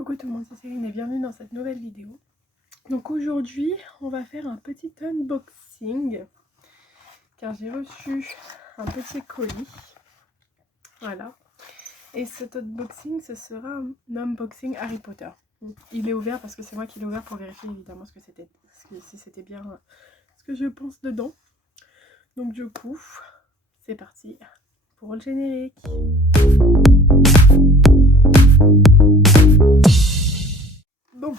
Coucou tout le monde, c'est Céline et bienvenue dans cette nouvelle vidéo. Donc aujourd'hui, on va faire un petit unboxing car j'ai reçu un petit colis. Voilà. Et cet unboxing, ce sera un unboxing Harry Potter. Donc, il est ouvert parce que c'est moi qui l'ai ouvert pour vérifier évidemment si c'était bien ce que je pense dedans. Donc du coup, c'est parti pour le générique. Bon,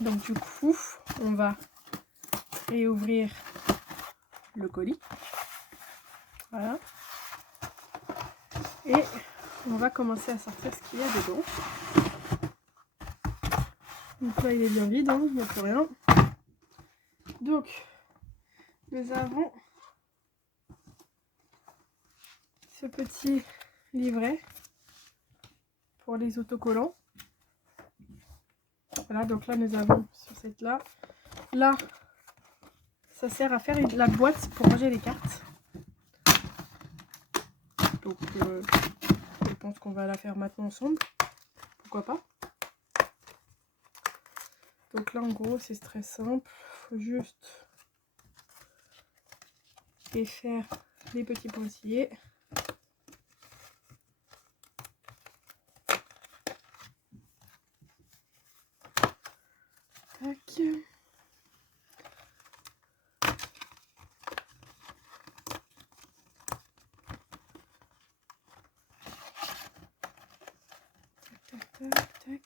donc du coup, on va réouvrir le colis. Voilà. Et on va commencer à sortir ce qu'il y a dedans. Donc là, il est bien vide, hein, il n'y a plus rien. Donc, nous avons ce petit livret pour les autocollants. Voilà, donc là, nous avons sur cette là. Là, ça sert à faire la boîte pour ranger les cartes. Donc, je pense qu'on va la faire maintenant ensemble. Pourquoi pas. Donc là, en gros, c'est très simple. Il faut juste défaire les petits pointillés. Tac. Tac, tac, tac.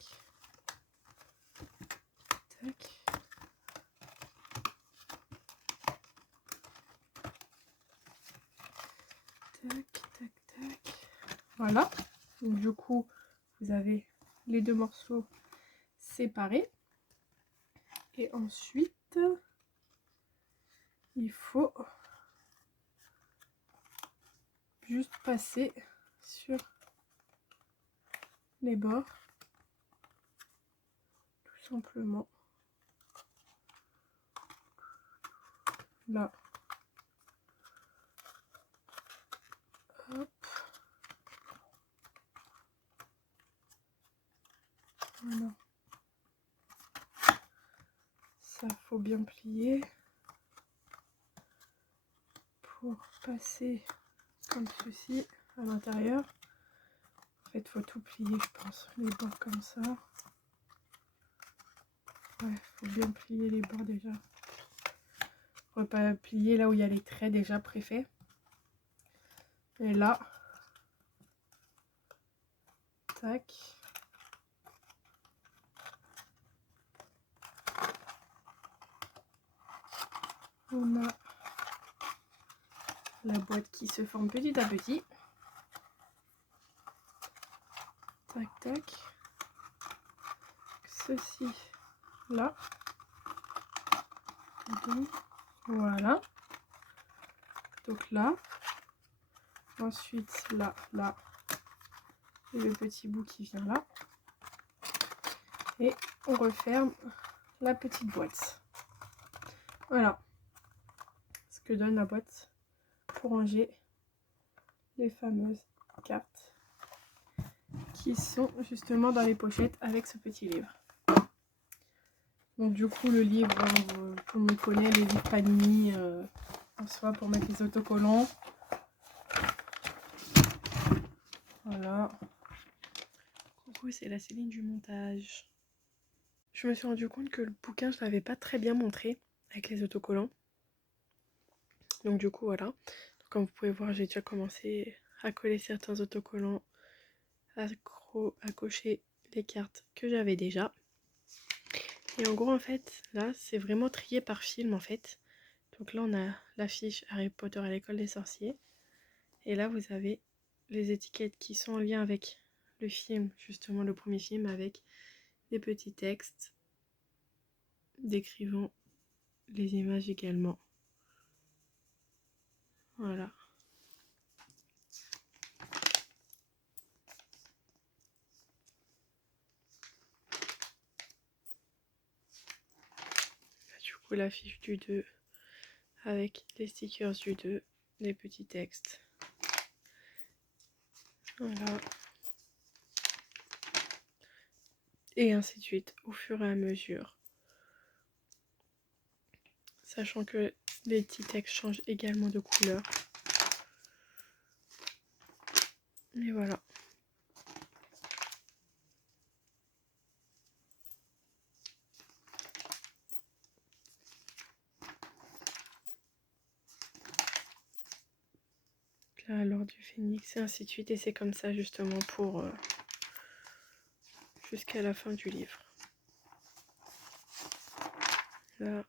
Tac. Tac, tac, tac. Voilà. Donc du coup, vous avez les deux morceaux séparés. Et ensuite, il faut juste passer sur les bords. Tout simplement. Là. Hop. Voilà. Ça, faut bien plier pour passer comme ceci à l'intérieur. En fait, faut tout plier, je pense. Les bords comme ça. Ouais, faut bien plier les bords déjà. Faut pas plier là où il y a les traits déjà préfaits. Et là, tac. On a la boîte qui se forme petit à petit. Tac, tac. Ceci là. Donc, voilà. Donc là. Ensuite là, là. Et le petit bout qui vient là. Et on referme la petite boîte. Voilà ce que donne la boîte pour ranger les fameuses cartes qui sont justement dans les pochettes avec ce petit livre. Donc du coup le livre, on me connaît, les livres Panini en soi pour mettre les autocollants. Voilà. Coucou, c'est la Céline du montage. Je me suis rendu compte que le bouquin, je l'avais pas très bien montré avec les autocollants. Donc du coup voilà. Donc, comme vous pouvez voir, j'ai déjà commencé à coller certains autocollants, à cocher les cartes que j'avais déjà. Et en gros en fait là c'est vraiment trié par film en fait. Donc là on a l'affiche Harry Potter à l'école des sorciers. Et là vous avez les étiquettes qui sont en lien avec le film, justement le premier film, avec des petits textes décrivant les images également. Voilà. Du coup l'affiche du 2 avec les stickers du 2, les petits textes. Voilà. Et ainsi de suite, au fur et à mesure. Sachant que les petits textes changent également de couleur. Et voilà. Là, l'ordre du phénix, et ainsi de suite. Et c'est comme ça justement pour jusqu'à la fin du livre. Là,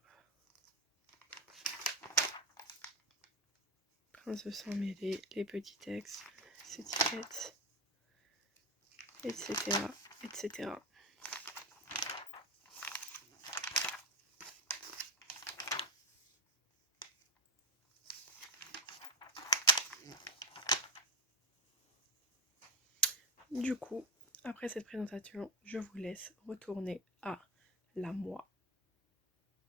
prince de sang mêlé, les petits textes, les étiquettes, etc. etc. Du coup, après cette présentation, je vous laisse retourner à la moi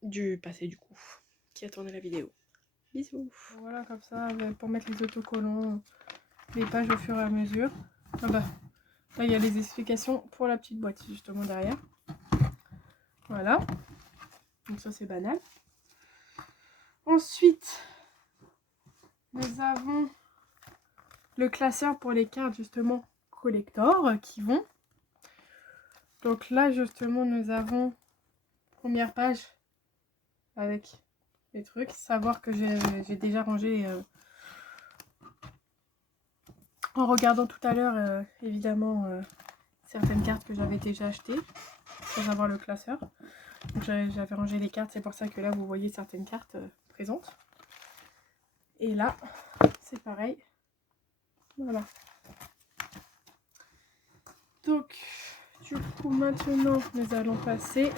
du passé du coup, qui a tourné la vidéo. Bisous. Voilà, comme ça, pour mettre les autocollants, les pages au fur et à mesure. Ah bah, là il y a les explications pour la petite boîte justement derrière. Voilà. Donc ça c'est banal. Ensuite, nous avons le classeur pour les cartes justement collector qui vont. Donc là justement nous avons première page avec les trucs. Savoir que j'ai déjà rangé en regardant tout à l'heure évidemment certaines cartes que j'avais déjà achetées sans avoir le classeur. Donc j'avais rangé les cartes, c'est pour ça que là vous voyez certaines cartes présentes. Et là c'est pareil. Voilà. Donc du coup maintenant nous allons passer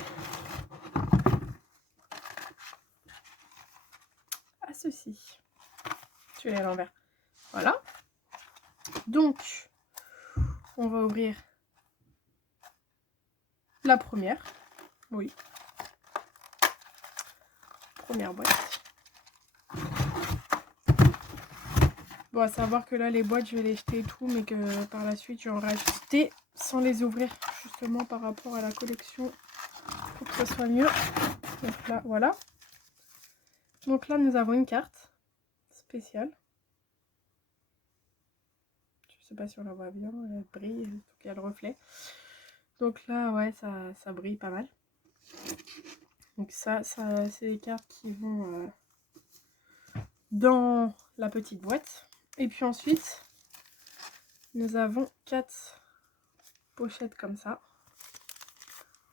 à ceci. Je vais aller à l'envers. Voilà. Donc on va ouvrir la première. Oui. Première boîte. Bon, à savoir que là, les boîtes, je vais les jeter et tout, mais que par la suite, je vais en racheter sans les ouvrir, justement, par rapport à la collection, pour que ce soit mieux. Donc là, voilà. Donc là, nous avons une carte spéciale. Je sais pas si on la voit bien, elle brille, donc il y a le reflet. Donc là, ouais, ça brille pas mal. Donc ça c'est les cartes qui vont dans la petite boîte. Et puis ensuite, nous avons 4 pochettes comme ça.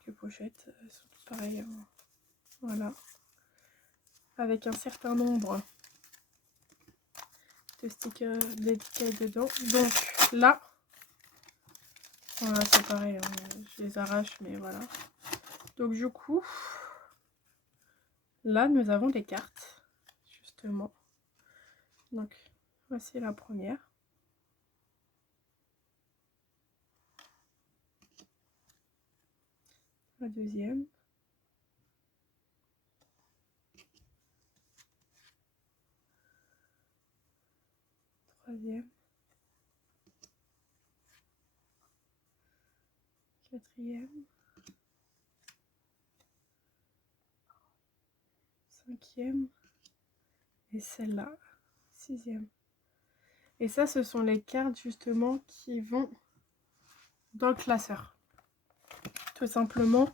Les pochettes sont toutes pareilles. Voilà. Avec un certain nombre de stickers, d'étiquettes dedans. Donc là, voilà, c'est pareil, hein, je les arrache, mais voilà. Donc du coup, là, nous avons des cartes, justement. Donc, voici la première. La deuxième. Troisième. Quatrième. Cinquième. Et celle-là, sixième. Et ça, ce sont les cartes, justement, qui vont dans le classeur. Tout simplement,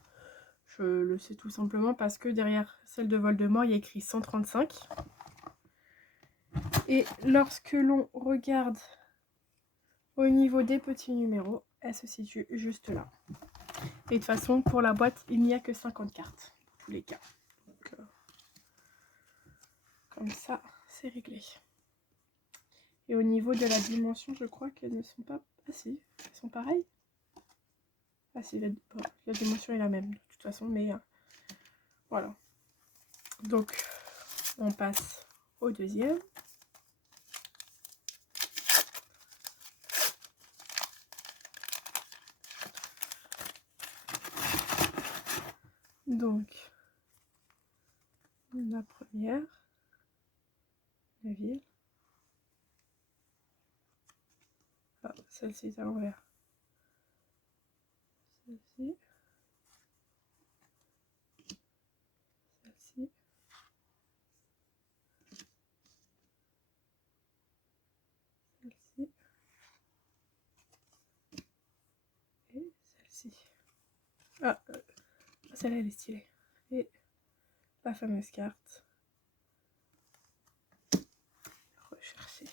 je le sais tout simplement parce que derrière celle de Voldemort, il y a écrit 135. Et lorsque l'on regarde au niveau des petits numéros, elle se situe juste là. Et de toute façon, pour la boîte, il n'y a que 50 cartes, pour tous les cas. Donc, comme ça, c'est réglé. Et au niveau de la dimension, je crois qu'elles ne sont pas... Ah si, elles sont pareilles. Ah si, la dimension est la même, de toute façon, mais voilà. Donc, on passe au deuxième. Donc, la première, la ville. Ah, celle-ci est à l'envers. Celle-ci. celle-ci. Ah, celle-là elle est stylée. Et la fameuse carte. Rechercher.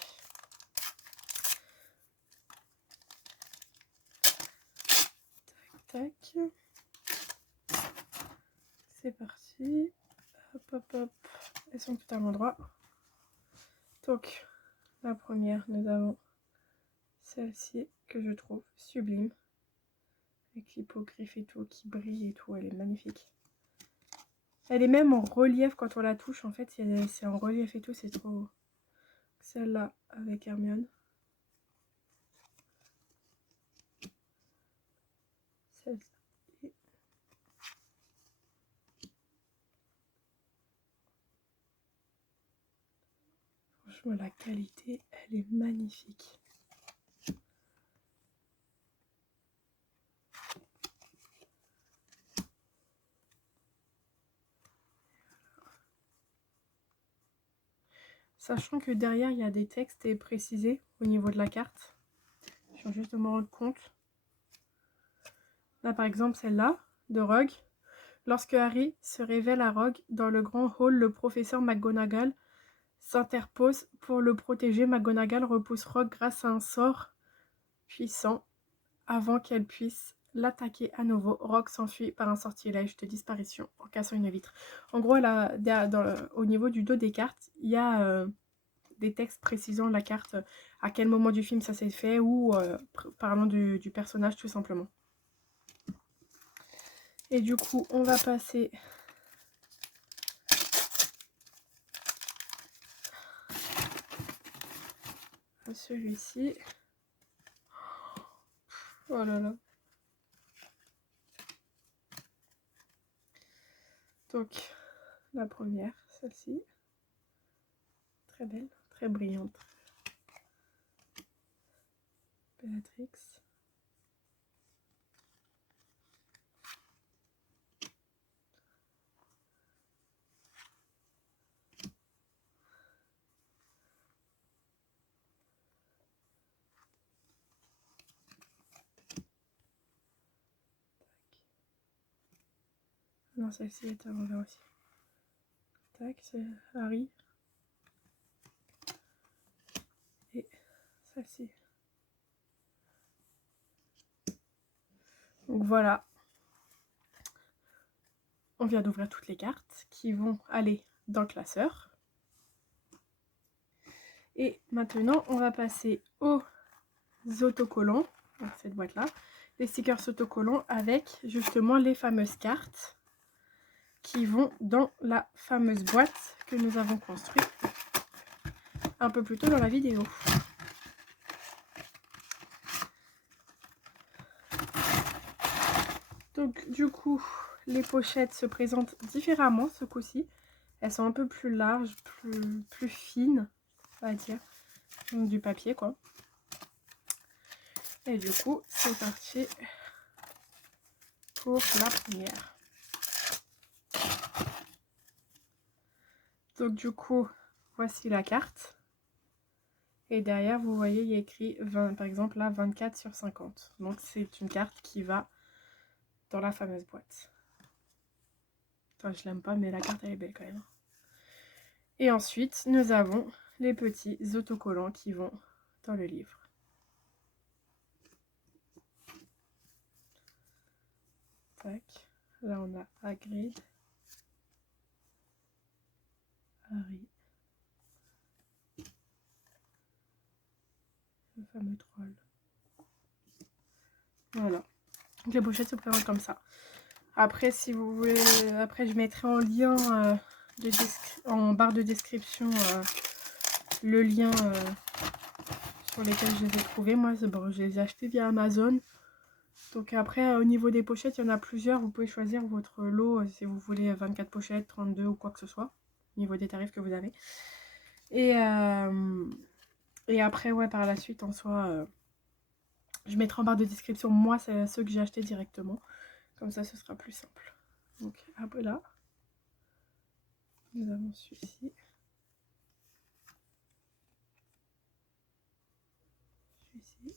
Tac, tac. C'est parti. Hop, hop, hop. Elles sont toutes à l'endroit. Donc, la première, nous avons celle-ci que je trouve sublime. Avec l'hippogriffe et tout, qui brille et tout. Elle est magnifique. Elle est même en relief quand on la touche. En fait, c'est en relief et tout. C'est trop beau. Celle-là avec Hermione. Celle-ci. Franchement, la qualité, elle est magnifique. Sachant que derrière, il y a des textes précisés au niveau de la carte. Je viens juste de me rendre compte. Là, par exemple, celle-là, de Rogue. Lorsque Harry se révèle à Rogue dans le grand hall, le professeur McGonagall s'interpose pour le protéger. McGonagall repousse Rogue grâce à un sort puissant avant qu'elle puisse l'attaquer à nouveau. Rogue s'enfuit par un sortilège de disparition en cassant une vitre. En gros, là, au niveau du dos des cartes, il y a des textes précisant la carte, à quel moment du film ça s'est fait, ou parlant du personnage tout simplement. Et du coup, on va passer à celui-ci. Oh là là. Donc, la première, celle-ci. Très belle, très brillante. Bellatrix. Non, celle-ci est à l'envers aussi. Tac, c'est Harry. Et celle-ci. Donc voilà. On vient d'ouvrir toutes les cartes qui vont aller dans le classeur. Et maintenant, on va passer aux autocollants. Donc cette boîte-là. Les stickers autocollants avec justement les fameuses cartes qui vont dans la fameuse boîte que nous avons construite un peu plus tôt dans la vidéo. Donc du coup, les pochettes se présentent différemment ce coup-ci. Elles sont un peu plus larges, plus fines, on va dire. Donc du papier quoi. Et du coup, c'est parti pour la première. Donc du coup, voici la carte. Et derrière, vous voyez, il y a écrit 20, par exemple là, 24/50. Donc c'est une carte qui va dans la fameuse boîte. Enfin, je l'aime pas, mais la carte elle est belle quand même. Et ensuite, nous avons les petits autocollants qui vont dans le livre. Tac. Là, on a Hagrid, Harry, le fameux troll. Voilà. Donc les pochettes se présentent comme ça. Après, si vous voulez, après je mettrai en lien en barre de description le lien sur lesquels je les ai trouvés. Moi, bon, je les ai achetés via Amazon. Donc après, au niveau des pochettes, il y en a plusieurs. Vous pouvez choisir votre lot si vous voulez 24 pochettes, 32 ou quoi que ce soit. Au niveau des tarifs que vous avez. Et après, ouais, par la suite, en soi, je mettrai en barre de description, moi, c'est ceux que j'ai achetés directement. Comme ça, ce sera plus simple. Donc, hop là. Nous avons celui-ci. Celui-ci.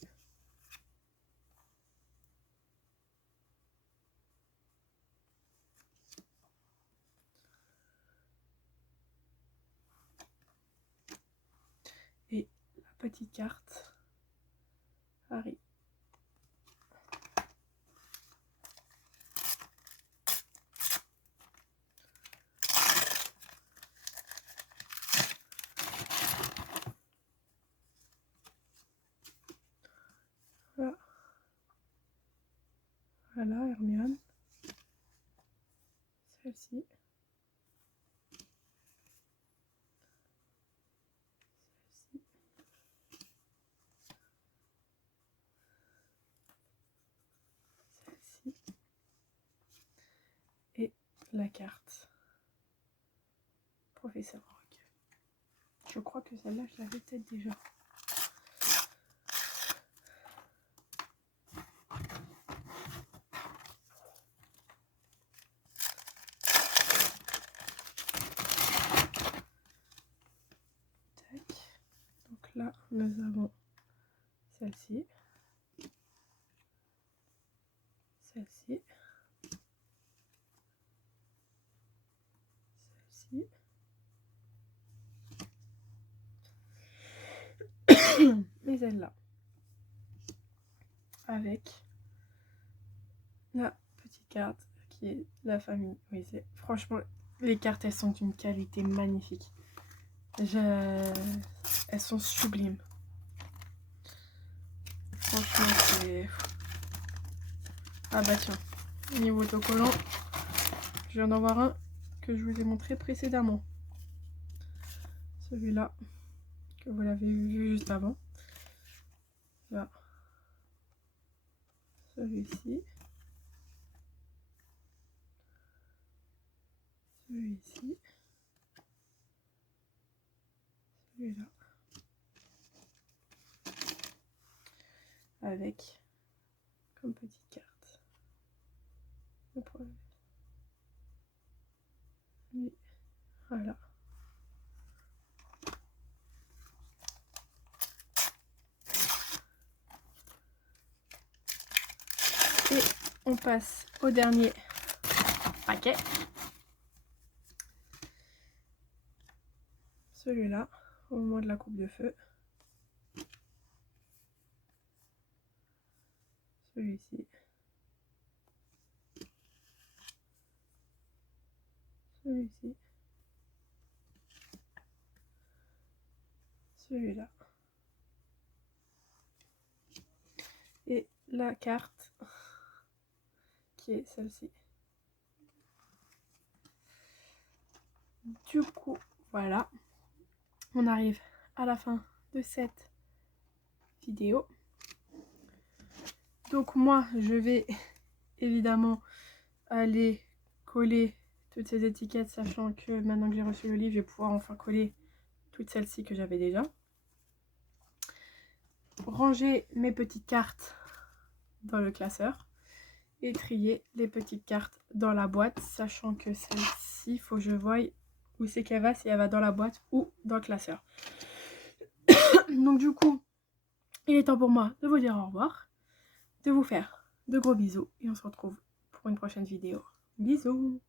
petite carte. Harry. Voilà. Voilà, Hermione. Celle-ci. Celle-ci. Celle-ci. Et la carte. Professeur Rogue. Je crois que celle-là, je l'avais peut-être déjà. Donc là, nous avons celle-ci, celle-ci, celle-ci, et celle-là, avec la petite carte qui est la famille. Oui, franchement, les cartes, elles sont d'une qualité magnifique. Elles sont sublimes. Franchement, c'est... Ah bah tiens, niveau autocollant, je viens d'en voir un que je vous ai montré précédemment. Celui-là, que vous l'avez vu juste avant. Là. Celui-ci. Celui-ci. Celui-là. Avec comme petite carte. Le problème. Oui. Voilà. Et on passe au dernier paquet. Celui-là, au moment de la coupe de feu. Celui-ci. Celui-ci. Celui-là. Et la carte qui est celle-ci. Du coup, voilà. On arrive à la fin de cette vidéo. Donc moi, je vais évidemment aller coller toutes ces étiquettes, sachant que maintenant que j'ai reçu le livre, je vais pouvoir enfin coller toutes celles-ci que j'avais déjà. Ranger mes petites cartes dans le classeur et trier les petites cartes dans la boîte, sachant que celle-ci, il faut que je voie où c'est qu'elle va, si elle va dans la boîte ou dans le classeur. Donc du coup, il est temps pour moi de vous dire au revoir, de vous faire de gros bisous et on se retrouve pour une prochaine vidéo. Bisous!